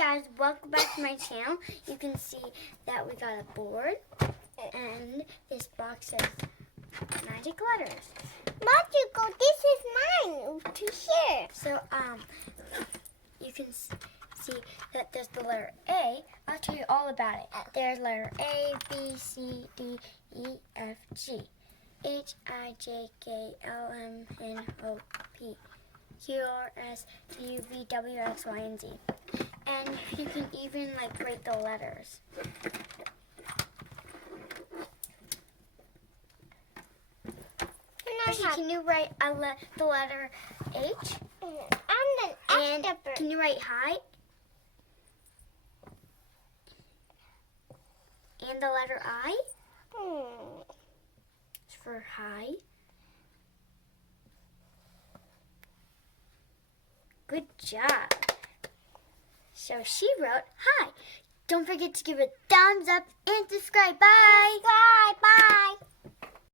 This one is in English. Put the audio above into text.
guys, welcome back to my channel. You can see that we got a board and this box of magic letters. Magical, this is mine to share. So you can see that there's the letter A. I'll tell you all about it. There's letter A, B, C, D, E, F, G, H, I, J, K, L, M, N, O, P, Q, R, S, T, U, V, W, X, Y, and Z. And you can even write the letters. Can you write the letter H? And can you write hi? And the letter I? It's for hi. Good job. So she wrote hi. Don't forget to give a thumbs up and subscribe. Bye. Bye. Bye.